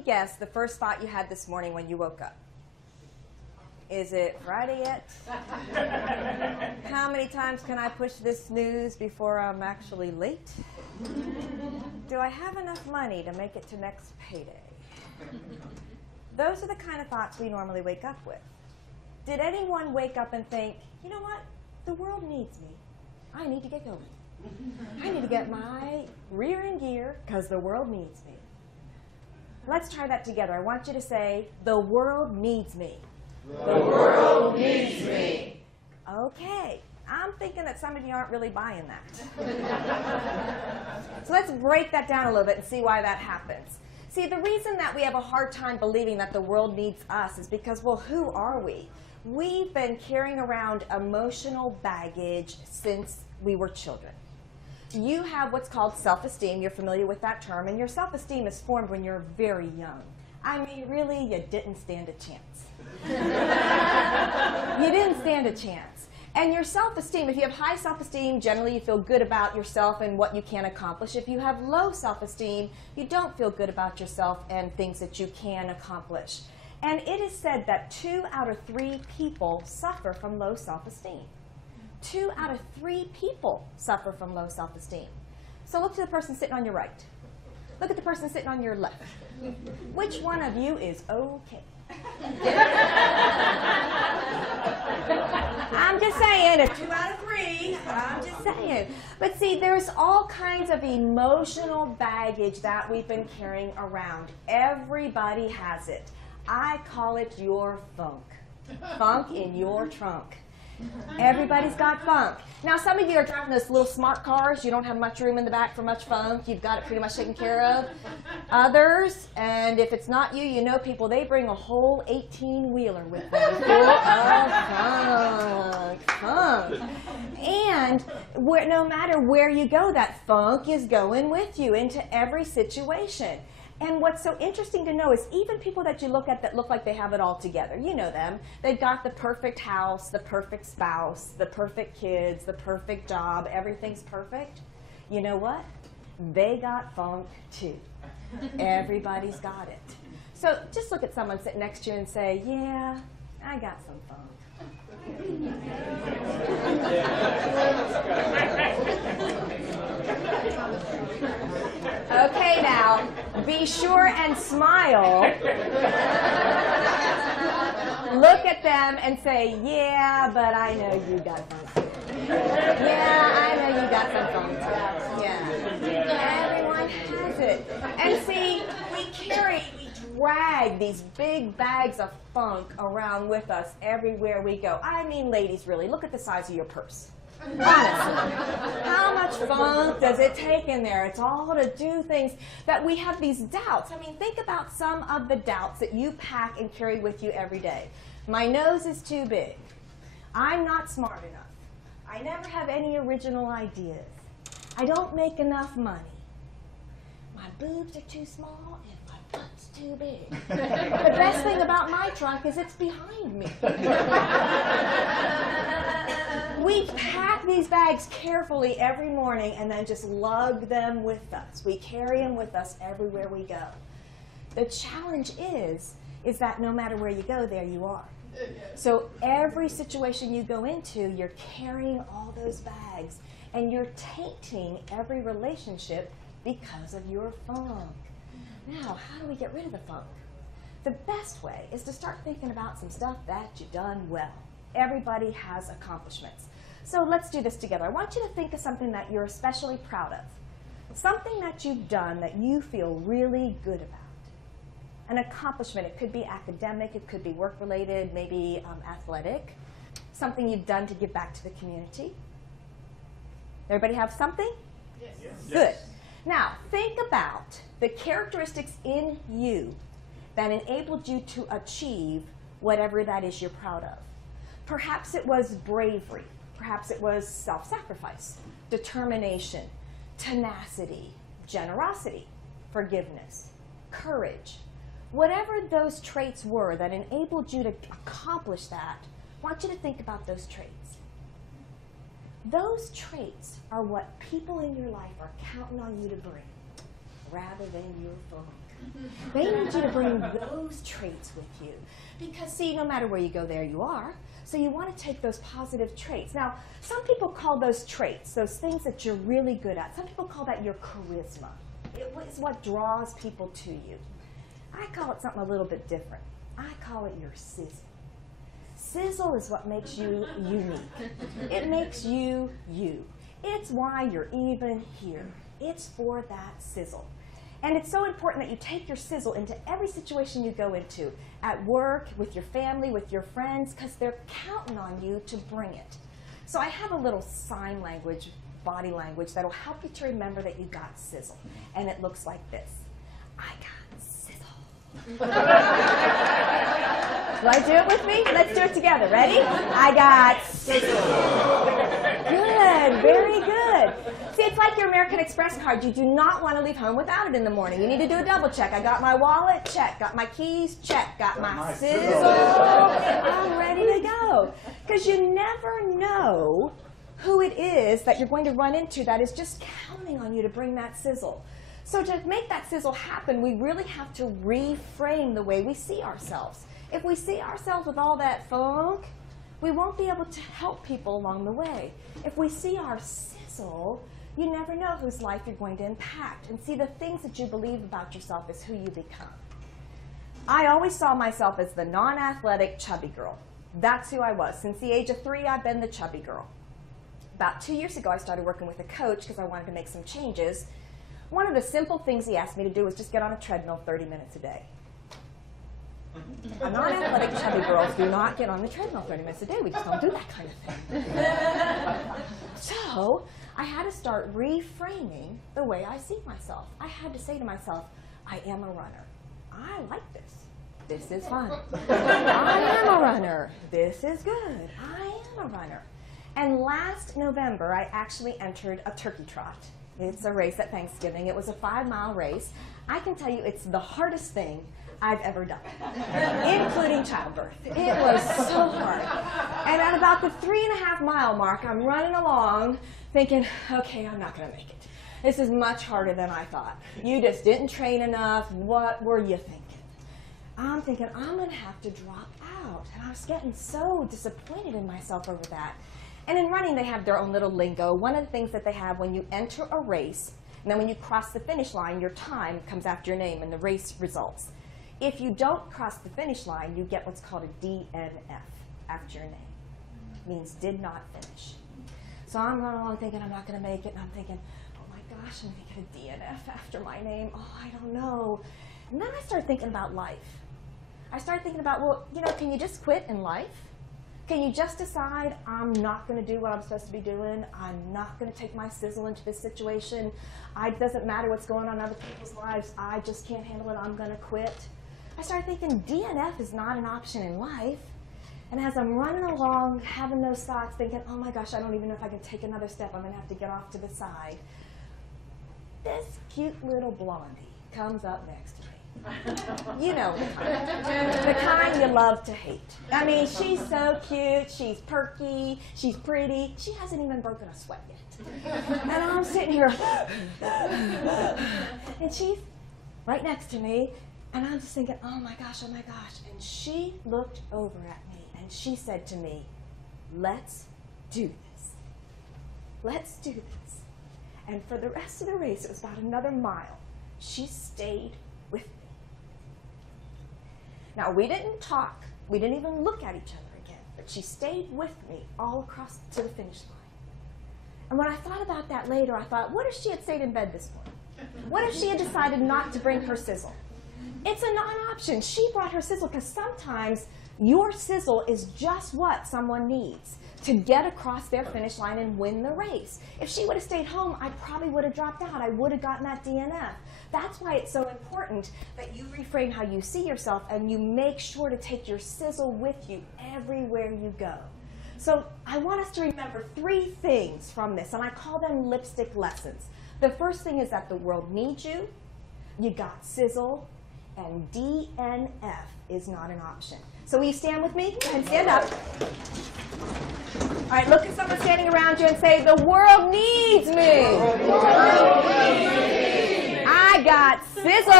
me guess the first thought you had this morning when you woke up. Is it Friday yet? How many times can I push this snooze before I'm actually late? Do I have enough money to make it to next payday? Those are the kind of thoughts we normally wake up with. Did anyone wake up and think, you know what? The world needs me. I need to get going. I need to get my rear in gear because the world needs me. Let's try that together. I want you to say, the world needs me. The world needs me. Okay. I'm thinking that some of you aren't really buying that. So let's break that down a little bit and see why that happens. See, the reason that we have a hard time believing that the world needs us is because, well, who are we? We've been carrying around emotional baggage since we were children. You have what's called self-esteem. You're familiar with that term. And your self-esteem is formed when you're very young. I mean, really, you didn't stand a chance. You didn't stand a chance. And your self-esteem, if you have high self-esteem, generally you feel good about yourself and what you can accomplish. If you have low self-esteem, you don't feel good about yourself and things that you can accomplish. And it is said that 2 out of 3 people suffer from low self-esteem. 2 out of 3 people suffer from low self-esteem. So look to the person sitting on your right. Look at the person sitting on your left. Which one of you is okay? I'm just saying, if 2 out of 3, I'm just saying. But see, there's all kinds of emotional baggage that we've been carrying around. Everybody has it. I call it your funk. Funk in your trunk. Everybody's got funk. Now, some of you are driving those little smart cars. You don't have much room in the back for much funk. You've got it pretty much taken care of. Others, and if it's not you, you know people, they bring a whole 18-wheeler with them full of funk. And no matter where you go, that funk is going with you into every situation. And what's so interesting to know is even people that you look at that look like they have it all together, you know them. They've got the perfect house, the perfect spouse, the perfect kids, the perfect job, everything's perfect. You know what? They got funk too. Everybody's got it. So just look at someone sitting next to you and say, yeah, I got some funk. Okay, now, be sure and smile. Look at them and say, yeah, but I know you got funk. Yeah, I know you got some funk. Yeah. Everyone has it. And see, we drag these big bags of funk around with us everywhere we go. I mean, ladies, really, look at the size of your purse. Honestly, how much funk does it take in there? It's all to do things that we have these doubts. I mean, think about some of the doubts that you pack and carry with you every day. My nose is too big. I'm not smart enough. I never have any original ideas. I don't make enough money. My boobs are too small and my butt's too big. The best thing about my trunk is it's behind me. We pack these bags carefully every morning and then just lug them with us. We carry them with us everywhere we go. The challenge is that no matter where you go, there you are. So every situation you go into, you're carrying all those bags and you're tainting every relationship because of your funk. Now, how do we get rid of the funk? The best way is to start thinking about some stuff that you've done well. Everybody has accomplishments. So let's do this together. I want you to think of something that you're especially proud of. Something that you've done that you feel really good about. An accomplishment. It could be academic, it could be work-related, maybe athletic. Something you've done to give back to the community. Everybody have something? Yes. Good. Now, think about the characteristics in you that enabled you to achieve whatever that is you're proud of. Perhaps it was bravery. Perhaps it was self-sacrifice, determination, tenacity, generosity, forgiveness, courage. Whatever those traits were that enabled you to accomplish that, I want you to think about those traits. Those traits are what people in your life are counting on you to bring, rather than your funk. They need you to bring those traits with you. Because, see, no matter where you go, there you are. So you want to take those positive traits. Now, some people call those traits, those things that you're really good at, some people call that your charisma. It is what draws people to you. I call it something a little bit different. I call it your sizzle. Sizzle is what makes you unique. It makes you you. It's why you're even here. It's for that sizzle. And it's so important that you take your sizzle into every situation you go into, at work, with your family, with your friends, because they're counting on you to bring it. So I have a little sign language, body language, that'll help you to remember that you got sizzle. And it looks like this. I got sizzle. Will I do it with me? Let's do it together. Ready? I got sizzle. Good, very good. See, it's like your American Express card. You do not want to leave home without it in the morning. You need to do a double check. I got my wallet, check. Got my keys, check. Got my sizzle. I'm ready to go. Because you never know who it is that you're going to run into that is just counting on you to bring that sizzle. So to make that sizzle happen, we really have to reframe the way we see ourselves. If we see ourselves with all that funk, we won't be able to help people along the way. If we see our sizzle, you never know whose life you're going to impact. And see, the things that you believe about yourself is who you become. I always saw myself as the non-athletic chubby girl. That's who I was. Since the age of 3, I've been the chubby girl. About 2 years ago, I started working with a coach because I wanted to make some changes. One of the simple things he asked me to do was just get on a treadmill 30 minutes a day. Non-athletic chubby girls do not get on the treadmill 30 minutes a day. We just don't do that kind of thing. So I had to start reframing the way I see myself. I had to say to myself, I am a runner. I like this. This is fun. I am a runner. This is good. I am a runner. And last November, I actually entered a turkey trot. It's a race at Thanksgiving. It was a 5-mile race. I can tell you it's the hardest thing I've ever done, including childbirth. It was so hard. And at about the 3.5-mile mark, I'm running along thinking, okay, I'm not going to make it. This is much harder than I thought. You just didn't train enough. What were you thinking? I'm thinking, I'm going to have to drop out. And I was getting so disappointed in myself over that. And in running, they have their own little lingo. One of the things that they have when you enter a race, and then when you cross the finish line, your time comes after your name and the race results. If you don't cross the finish line, you get what's called a DNF after your name. It means did not finish. So I'm running along thinking I'm not going to make it, and I'm thinking, oh my gosh, I'm going to get a DNF after my name. Oh, I don't know. And then I started thinking about life. I started thinking about, well, you know, can you just quit in life? Can you just decide I'm not going to do what I'm supposed to be doing? I'm not going to take my sizzle into this situation. It doesn't matter what's going on in other people's lives. I just can't handle it. I'm going to quit. I started thinking DNF is not an option in life. And as I'm running along, having those thoughts, thinking, oh my gosh, I don't even know if I can take another step. I'm going to have to get off to the side. This cute little blondie comes up next to me. You know the kind you love to hate. I mean, she's so cute, she's perky, she's pretty. She hasn't even broken a sweat yet. And I'm sitting here, and she's right next to me, and I'm just thinking, oh my gosh, oh my gosh. And she looked over at me, and she said to me, let's do this. Let's do this. And for the rest of the race, it was about another mile, she stayed with me. Now, we didn't talk. We didn't even look at each other again. But she stayed with me all across to the finish line. And when I thought about that later, I thought, what if she had stayed in bed this morning? What if she had decided not to bring her sizzle? It's a non-option. She brought her sizzle because sometimes your sizzle is just what someone needs to get across their finish line and win the race. If she would have stayed home, I probably would have dropped out. I would have gotten that DNF. That's why it's so important that you reframe how you see yourself and you make sure to take your sizzle with you everywhere you go. So I want us to remember 3 things from this, and I call them lipstick lessons. The first thing is that the world needs you, you got sizzle, and DNF is not an option. So will you stand with me? Go ahead and stand up. All right, look at someone standing around you and say, the world needs me. I got sizzle.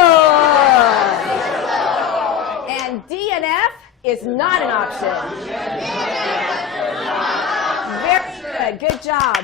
is not an option. Very good. Good job.